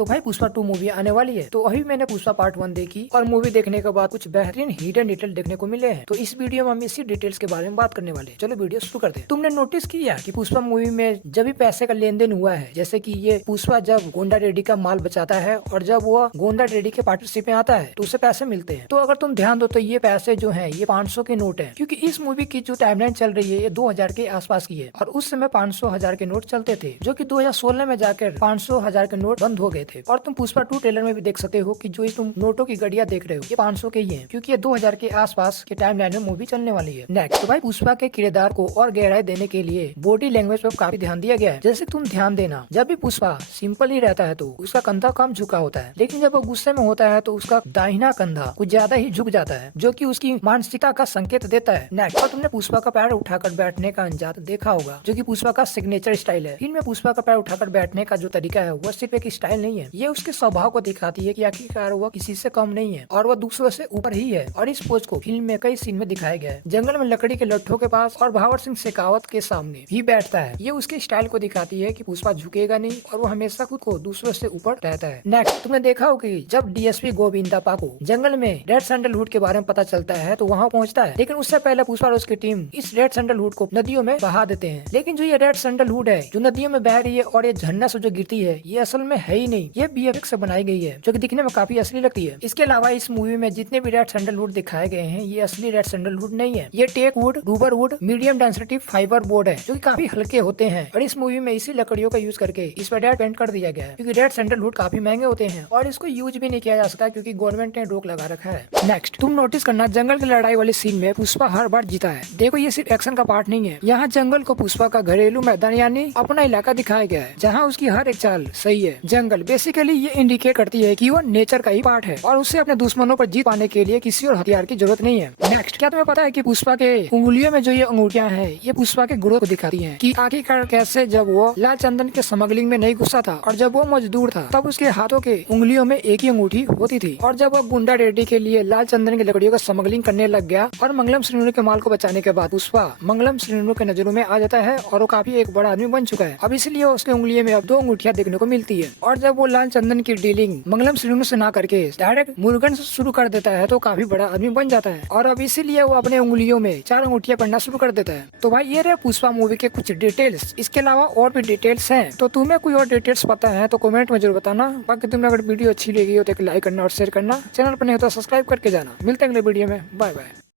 तो भाई पुष्पा 2 मूवी आने वाली है। तो अभी मैंने पुष्पा पार्ट 1 देखी और मूवी देखने के बाद कुछ बेहतरीन हिडन डिटेल देखने को मिले हैं। तो इस वीडियो में हम इसी डिटेल्स के बारे में बात करने वाले हैं। चलो वीडियो शुरू करते हैं। तुमने नोटिस किया कि पुष्पा मूवी में जब भी पैसे का लेन देन हुआ है, जैसे कि ये पुष्पा जब गोंडा रेड्डी का माल बचाता है और जब वो गोंडा रेड्डी के पार्टनरशिप में आता है तो उसे पैसे मिलते हैं। तो अगर तुम ध्यान दो तो ये पैसे जो है ये 500 के नोट है, क्योंकि इस मूवी की जो टाइमलाइन चल रही है ये 2000 के आसपास की है और उस समय 500,000 के नोट चलते थे, जो कि 2016 में जाकर 500,000 के नोट बंद हो गए थे। और तुम पुष्पा 2 ट्रेलर में भी देख सकते हो कि जो तुम नोटों की गड़िया देख रहे हो ये 500 के ही है, क्योंकि ये 2000 के आसपास के टाइमलाइन में मूवी चलने वाली है। नेक्स्ट, तो भाई पुष्पा के किरदार को और गहराई देने के लिए बॉडी लैंग्वेज पर काफी ध्यान दिया गया है। जैसे तुम ध्यान देना, जब भी पुष्पा सिंपल ही रहता है तो उसका कंधा कम झुका होता है, लेकिन जब वो गुस्से में होता है तो उसका दाहिना कंधा कुछ ज्यादा ही झुक जाता है, जो कि उसकी मानसिकता का संकेत देता है। नेक्स्ट, और तुमने पुष्पा का पैर उठाकर बैठने का अंजात देखा होगा, जो कि पुष्पा का सिग्नेचर स्टाइल है। फिल्म में पुष्पा का पैर उठाकर बैठने का जो तरीका है वो सिर्फ एक स्टाइल नहीं है, ये उसके स्वभाव को दिखाती है कि आखिरकार वो किसी से कम नहीं है और वो दूसरों से ऊपर ही है। और इस पोज को फिल्म में कई सीन में दिखाया गया है। जंगल में लकड़ी के लट्ठों के पास और भावर सिंह शेखावत के सामने भी बैठता है। ये उसके स्टाइल को दिखाती है कि पुष्पा झुकेगा नहीं और वो हमेशा खुद को दूसरों से ऊपर रहता है। नेक्स्ट, तुमने देखा हो कि जब डीएसपी गोविंदा को जंगल में रेड सैंडलवुड के बारे में पता चलता है तो वहाँ पहुँचता है, लेकिन उससे पहले पुष्पा और उसकी टीम इस रेड सैंडलवुड को नदियों में बहा देते हैं। लेकिन जो ये रेड सैंडलवुड है जो नदियों में बह रही है और ये झरना से जो गिरती है ये असल में है ही नहीं, ये बीएफएक्स से बनाई गई है, जो कि दिखने में काफी असली लगती है। इसके अलावा इस मूवी में जितने भी रेड सैंडलवुड दिखाए गए हैं ये असली रेड सैंडलवुड नहीं है, ये teak wood, rubber wood, medium density fibre board है, जो कि काफी हल्के होते हैं। और इस मूवी में इसी लकड़ियों का यूज करके इस पर रेड पेंट कर दिया गया है, क्योंकि रेड सैंडलवुड काफी महंगे होते हैं और इसको यूज भी नहीं किया जा सकता क्योंकि गवर्नमेंट ने रोक लगा रखा है। नेक्स्ट, तुम नोटिस करना जंगल की लड़ाई वाली सीन में पुष्पा हर बार जीता है। देखो ये सिर्फ एक्शन का पार्ट नहीं है, यहाँ जंगल को पुष्पा का घरेलू मैदान यानी अपना इलाका दिखाया गया है, जहाँ उसकी हर एक चाल सही है। जंगल बेसिकली ये इंडिकेट करती है कि वो नेचर का ही पार्ट है और उससे अपने दुश्मनों पर जीत पाने के लिए किसी और हथियार की जरूरत नहीं है। नेक्स्ट, क्या तुम्हें पता है कि पुष्पा के उंगलियों में जो ये अंगूठियां हैं ये पुष्पा के ग्रोथ को दिखाती हैं कि आखिरकार कैसे जब वो लाल चंदन के स्मगलिंग में नहीं घुसा था और जब वो मजदूर था तब उसके हाथों के उंगलियों में एक ही अंगूठी होती थी, और जब वो गुंडा रेड्डी के लिए लाल चंदन की लकड़ियों का स्मगलिंग करने लग गया और मंगलम श्रीनु के माल को बचाने के बाद पुष्पा मंगलम श्रीनु के नजरों में आ जाता है और वो काफी एक बड़ा आदमी बन चुका है। अब इसलिए उसके उंगलियों में अब 2 अंगूठियां देखने को मिलती है। और जब वो लाल चंदन की डीलिंग मंगलम श्रीनु से ना करके डायरेक्ट मुरुगन से शुरू कर देता है तो काफी बड़ा आदमी बन जाता है और अब इसीलिए वो अपने उंगलियों में 4 अंगूठियां पढ़ना शुरू कर देता है। तो भाई ये रहे पुष्पा मूवी के कुछ डिटेल्स। इसके अलावा और भी डिटेल्स हैं, तो तुम्हें कोई और डिटेल्स पता है तो कमेंट में जरूर बताना। बाकी तुम्हें अगर वीडियो अच्छी लगी हो तो एक लाइक करना और शेयर करना, चैनल पर नहीं हो तो सब्सक्राइब करके जाना। मिलते हैं अगले वीडियो में, बाय बाय।